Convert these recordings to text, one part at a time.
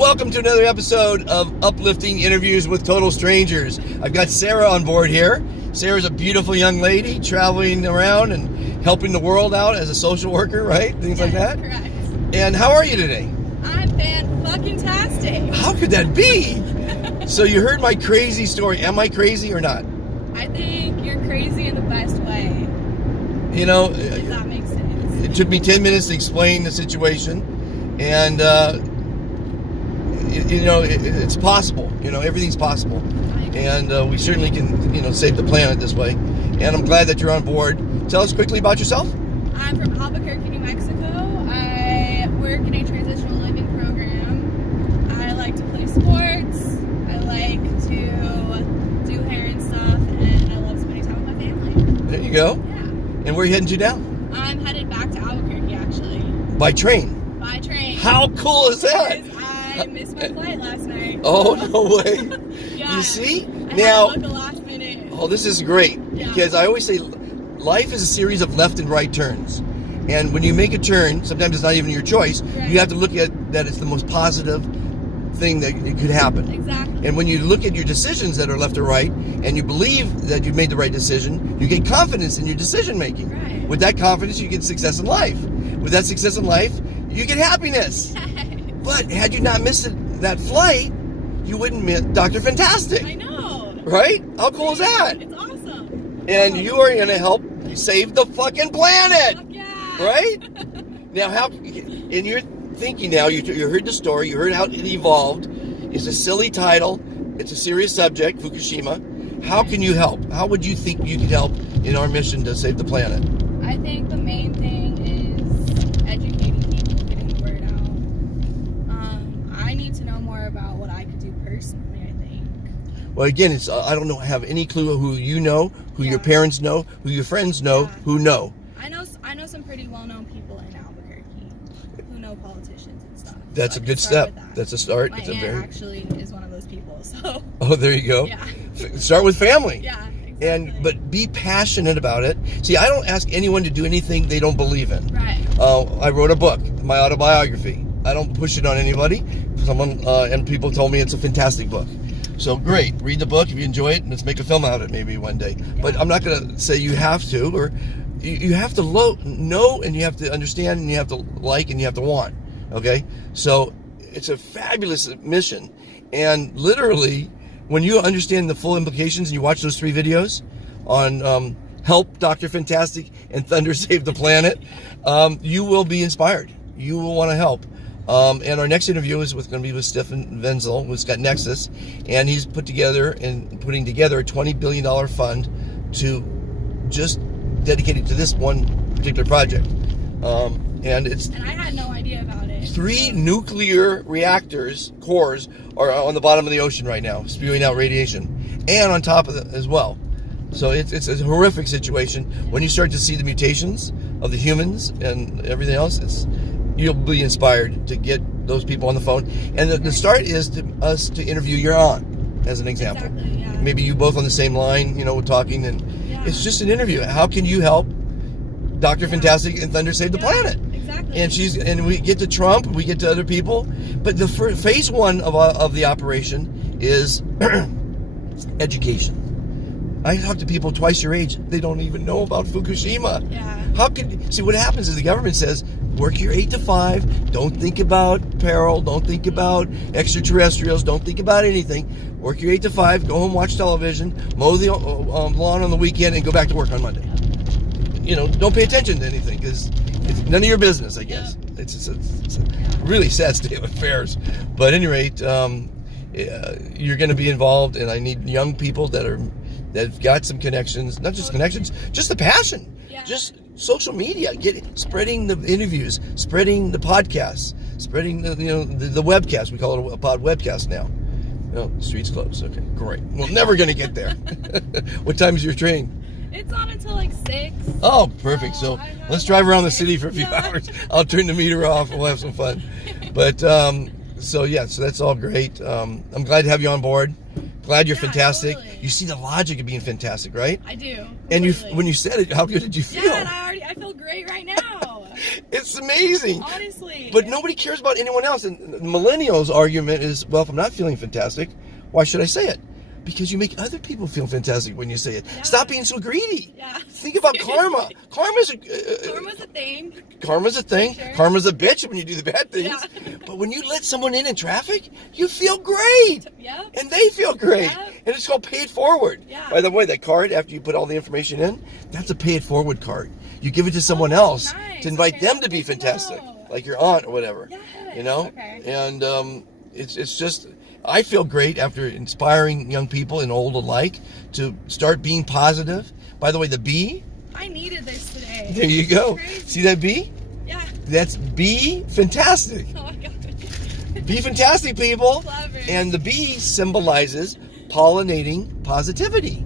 Welcome to another episode of Uplifting Interviews with Total Strangers. I've got Sarah on board here. Sarah's a beautiful young lady traveling around and helping the world out as a social worker, right? Things like that. Correct. And how are you today? I'm fan-fucking-tastic. How could that be? So you heard my crazy story. Am I crazy or not? I think you're crazy in the best way. You know, If that makes sense. it took me 10 minutes to explain the situation. And, it's possible. You know, everything's possible. And we certainly can, save the planet this way. And I'm glad that you're on board. Tell us quickly about yourself. I'm from Albuquerque, New Mexico. I work in a transitional living program. I like to play sports. I like to do hair and stuff. And I love spending time with my family. There you go. Yeah. And where are you heading to now? I'm headed back to Albuquerque, actually. By train. By train. How cool is that? Because I missed my flight last night. Oh, no way. Yeah. You see? I Now, had to book a last minute. oh, this is great. Yeah. Because I always say life is a series of left and right turns. And when you make a turn, sometimes it's not even your choice. Right. You have to look at that it's the most positive thing that it could happen. Exactly. And when you look at your decisions that are left or right, and you believe that you've made the right decision, you get confidence in your decision making. Right. With that confidence, you get success in life. With that success in life, you get happiness. But had you not missed that flight, you wouldn't miss Dr. Fantastic. I know. Right? How cool is that? It's awesome. And you are going to help save the fucking planet. Fuck yeah. Right? Now, how, in your thinking now, you heard the story, you heard how it evolved. It's a silly title. It's a serious subject, Fukushima. How can you help? How would you think you could help in our mission to save the planet? I think the main thing is educating people, getting the word out. I need to know more about what I could do personally, I think. Well, again, it's I don't have any clue who you know, who your Yeah. parents know, who your friends know, Yeah. who know. I know some pretty well-known people in Albuquerque who know politicians and stuff. That's So a I good can start step. with that. That's a start. My It's a aunt very. actually is one of those people, so Oh, there you go. yeah. Start with family. Yeah, exactly. But be passionate about it. See, I don't ask anyone to do anything they don't believe in. Right. I wrote a book, my autobiography. I don't push it on anybody. And people told me it's a fantastic book. So great, read the book if you enjoy it, and let's make a film out of it maybe one day. But I'm not going to say you have to, or you have to know, and you have to understand, and you have to like, and you have to want. Okay, so it's a fabulous mission, and literally, when you understand the full implications, and you watch those 3 videos on Help Dr. Fantastic and Thunder Save the Planet, you will be inspired. You will want to help. And our next interview is going to be with Stefan Wenzel, who's got Nexus, and he's putting together a $20 billion fund to just dedicate it to this one particular project. And I had no idea about it. 3 nuclear reactors, cores, are on the bottom of the ocean right now, spewing out radiation, and on top of it as well. So it's a horrific situation. When you start to see the mutations of the humans and everything else, you'll be inspired to get those people on the phone. And the start is to interview your aunt, as an example. Exactly, yeah. Maybe you both on the same line, we're talking, and Yeah. it's just an interview. How can you help Dr. Fantastic and Thunder save the planet? Exactly. And we get to Trump, we get to other people, but the phase 1 of the operation is education. I talk to people twice your age. They don't even know about Fukushima. Yeah. See, what happens is the government says, work your 8 to 5. Don't think about peril. Don't think about extraterrestrials. Don't think about anything. Work your 8 to 5. Go home, watch television, mow the lawn on the weekend, and go back to work on Monday. Don't pay attention to anything because it's none of your business, I guess. Yeah. It's a really sad state of affairs. But at any rate, you're going to be involved, and I need young people that've got some connections, not just connections, just the passion, just social media, spreading the interviews, spreading the podcasts, spreading the webcast. We call it a pod webcast now. The street's closed. Okay, great. We're never going to get there. What time is your train? It's not until like 6. Oh, perfect. So let's drive around the city for a few hours. I'll turn the meter off. We'll have some fun. But so that's all great. I'm glad to have you on board. glad you're Yeah, fantastic. totally. You see the logic of being fantastic, right? I do. And you, Totally. when you said it, how good did you feel? Yeah, and I feel great right now. It's amazing. Honestly. But nobody cares about anyone else. And millennials' argument is, well, if I'm not feeling fantastic, why should I say it? Because you make other people feel fantastic when you say it. Yeah. Stop being so greedy. Yeah. Think about karma. Karma's Karma's a thing. Karma's a thing. Sure. Karma's a bitch when you do the bad things. Yeah. But when you let someone in traffic, you feel great. Yep. And they feel great. Yep. And it's called pay it forward. Yeah. By the way, that card, after you put all the information in, that's a pay it forward card. You give it to someone Oh, else nice. to invite Okay, them to be that's good to fantastic. know. Like your aunt or whatever. Yes. You know? Okay. And it's just, I feel great after inspiring young people and old alike to start being positive. By the way, the B, I needed this today. there you go. Crazy. See that B? Yeah. That's be fantastic. Oh my god. Be fantastic, people. Clever. And the bee symbolizes pollinating positivity.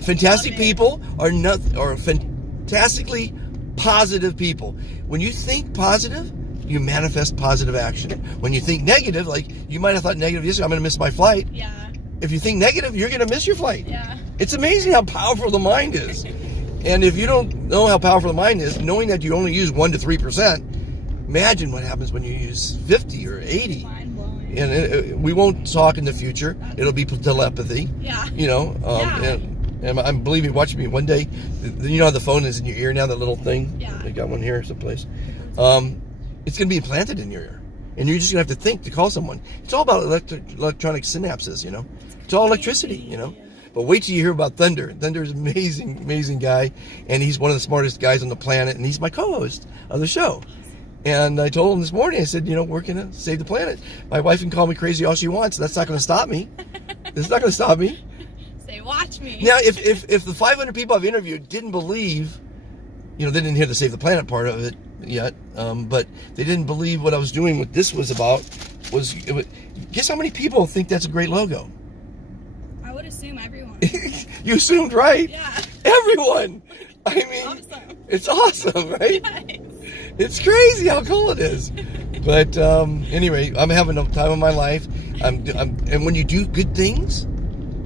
Fantastic Love it. people are fantastically positive people. When you think positive, you manifest positive action. When you think negative, like you might have thought negative yesterday, I'm going to miss my flight. Yeah. If you think negative, you're going to miss your flight. Yeah. It's amazing how powerful the mind is. And if you don't know how powerful the mind is, knowing that you only use 1 to 3%, imagine what happens when you use 50 or 80. Mind blowing. And we won't talk in the future. It'll be telepathy. Yeah. You know, Yeah. and I'm believe me, watch me one day. You know how the phone is in your ear now, that little thing. Yeah. They got one here someplace. It's going to be implanted in your ear, and you're just going to have to think to call someone. It's all about electronic synapses. You know, it's all electricity. You know. But wait till you hear about Thunder. Thunder's an amazing guy, and he's one of the smartest guys on the planet, and he's my co-host of the show. And I told him this morning, I said, you know, we're going to save the planet. My wife can call me crazy all she wants. That's not going to stop me. It's not going to stop me. Say, watch me. Now, if the 500 people I've interviewed didn't believe, you know, they didn't hear the Save the Planet part of it yet, but they didn't believe what I was doing, what this was about, guess how many people think that's a great logo? I would assume everyone. You assumed right. Yeah. Everyone. I mean, Awesome. it's awesome, right? Yes. It's crazy how cool it is. But anyway, I'm having a time of my life. And when you do good things,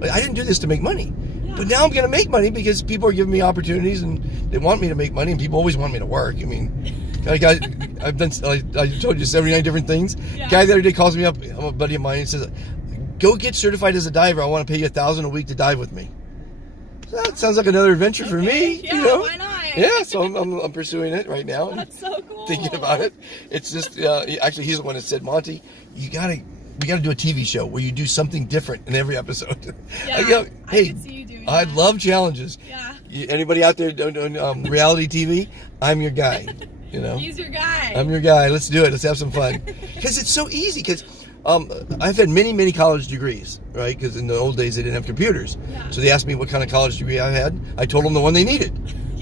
I didn't do this to make money. Yeah. But now I'm going to make money because people are giving me opportunities and they want me to make money, and people always want me to work. I mean, I told you 79 different things. Yeah. Guy the other day calls me up, I'm a buddy of mine, and says, go get certified as a diver. I want to pay you $1,000 a week to dive with me. So that sounds like another adventure for me. Yeah, you know? why not? Yeah, so I'm pursuing it right now. That's so cool. Thinking about it. It's just, actually, he's the one that said, Monty, we got to do a TV show where you do something different in every episode. Yeah, hey, I could see you doing I that. love challenges. Yeah. Anybody out there doing reality TV? I'm your guy. You know, He's your guy. I'm your guy. Let's do it. Let's have some fun. Because it's so easy. Because I've had many college degrees, right? Because in the old days they didn't have computers, Yeah. so they asked me what kind of college degree I had. I told them the one they needed,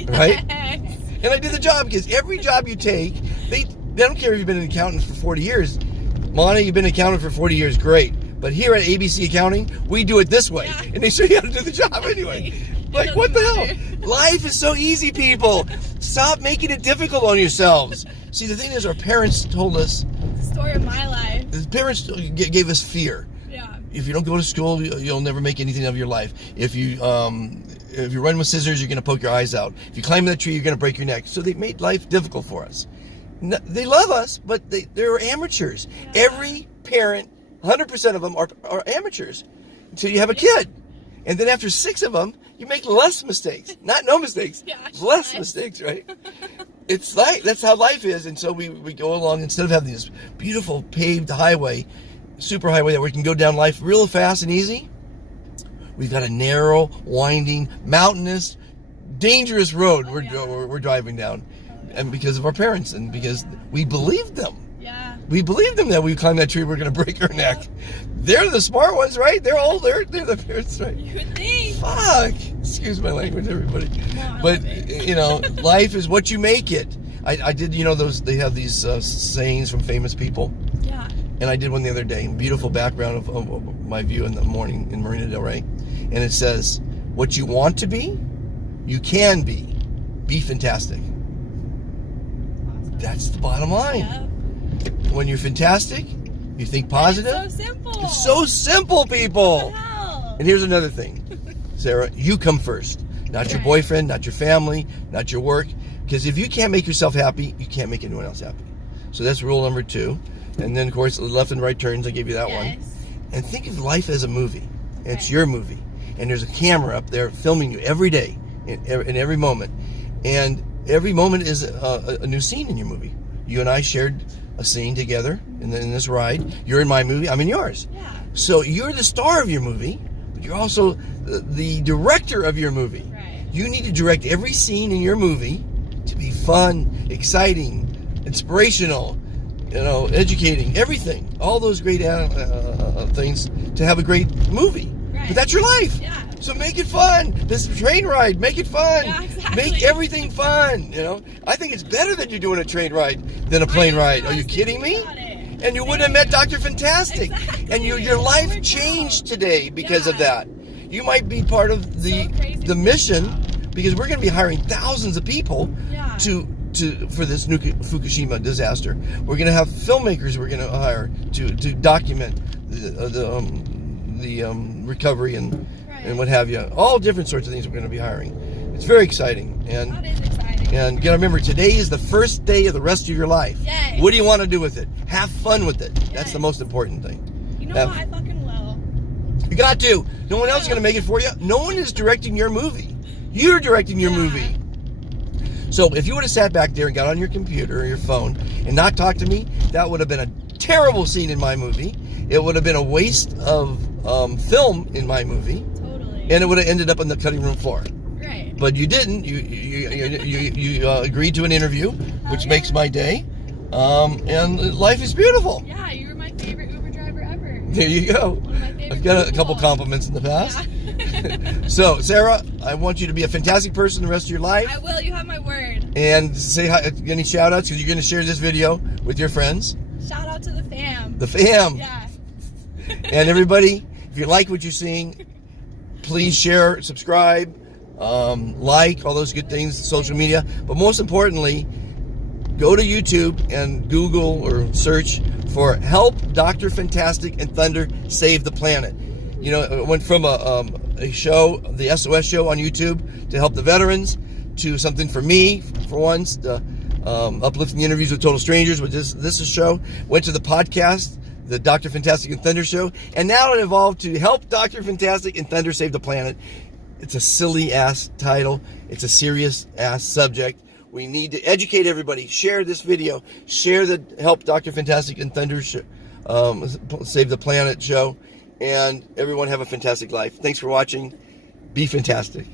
right? Yes. And I did the job, because every job you take, they don't care if you've been an accountant for 40 years. Monty, you've been an accountant for 40 years, great. But here at ABC Accounting, we do it this way. Yeah. And they show you how to do the job anyway. It Like, what the hell? doesn't matter. Life is so easy, people. Stop making it difficult on yourselves. See, the thing is, our parents told us, It's the story of my life. the parents gave us fear. Yeah. If you don't go to school, you'll never make anything of your life. If you run with scissors, you're going to poke your eyes out. If you climb that tree, you're going to break your neck. So they made life difficult for us. No, they love us, but they're amateurs. Yeah. Every parent, 100% of them are amateurs until you have a kid. And then after 6 of them, you make less mistakes. Not no mistakes, Yeah, less nice. mistakes, right? It's like, that's how life is. And so we go along, instead of having this beautiful paved highway, super highway that we can go down life real fast and easy, we've got a narrow, winding, mountainous, dangerous road we're driving down. And because of our parents, and because we believed them. Yeah. We believed them that we climb that tree, we're going to break our neck. They're the smart ones, right? They're older. They're the parents, right? You would think. Fuck. Excuse my language, everybody. No, I But, love it. you know, life is what you make it. I did, you know, they have these sayings from famous people. Yeah. And I did one the other day. Beautiful background of my view in the morning in Marina Del Rey. And it says, what you want to be, you can be. Be fantastic. Awesome. That's the bottom line. Yeah. When you're fantastic, you think positive. It's so simple. It's so simple, people. What the hell? And here's another thing, Sarah. You come first. Not your boyfriend, not your family, not your work. Because if you can't make yourself happy, you can't make anyone else happy. So that's rule number 2. And then, of course, the left and right turns. I gave you that one. And think of life as a movie. It's your movie. And there's a camera up there filming you every day, in every moment. And every moment is a new scene in your movie. You and I shared a scene together in this ride. You're in my movie. I'm in yours. Yeah. So you're the star of your movie, but you're also the director of your movie. Right. You need to direct every scene in your movie to be fun, exciting, inspirational, educating, everything. All those great things to have a great movie. Right. But that's your life. Yeah. So make it fun. This train ride, make it fun. Yeah, exactly. Make everything fun. I think it's better that you're doing a train ride than a plane ride. Are you kidding me? And you wouldn't have met Dr. Fantastic. Exactly. And your life changed today because of that. You might be part of the mission, because we're going to be hiring thousands of people for this new Fukushima disaster. We're going to have filmmakers we're going to hire to document the recovery and what have you. All different sorts of things we're going to be hiring. It's very exciting. And That is exciting. And you gotta remember, today is the first day of the rest of your life. Yay. What do you want to do with it? Have fun with it. That's Yes. the most important thing. You know what? I fucking will. You got to. No one else is gonna make it for you. No one is directing your movie. You're directing your movie. So if you would have sat back there and got on your computer or your phone and not talked to me, that would have been a terrible scene in my movie. It would have been a waste of film in my movie. Totally. And it would have ended up on the cutting room floor. Right. But you didn't. You agreed to an interview, which makes my day. And life is beautiful. Yeah, you were my favorite Uber driver ever. There you go. One of my favorite I've got a people. couple compliments in the past. Yeah. So, Sarah, I want you to be a fantastic person the rest of your life. I will. You have my word. And say hi, any shout outs, because you're going to share this video with your friends. Shout out to the fam. The fam. Yeah. And everybody, if you like what you're seeing, please share, subscribe, like, all those good things, social media. But most importantly, go to YouTube and Google or search for Help Dr. Fantastic and Thunder Save the Planet. It went from a show, the SOS show on YouTube, to help the veterans, to something for me, for once, the Uplifting Interviews with Total Strangers, which this is a show. Went to the podcast, the Dr. Fantastic and Thunder show, and now it evolved to Help Dr. Fantastic and Thunder Save the Planet. It's a silly-ass title. It's a serious-ass subject. We need to educate everybody. Share this video. Share the Help Dr. Fantastic and Thunder Save the Planet show. And everyone have a fantastic life. Thanks for watching. Be fantastic.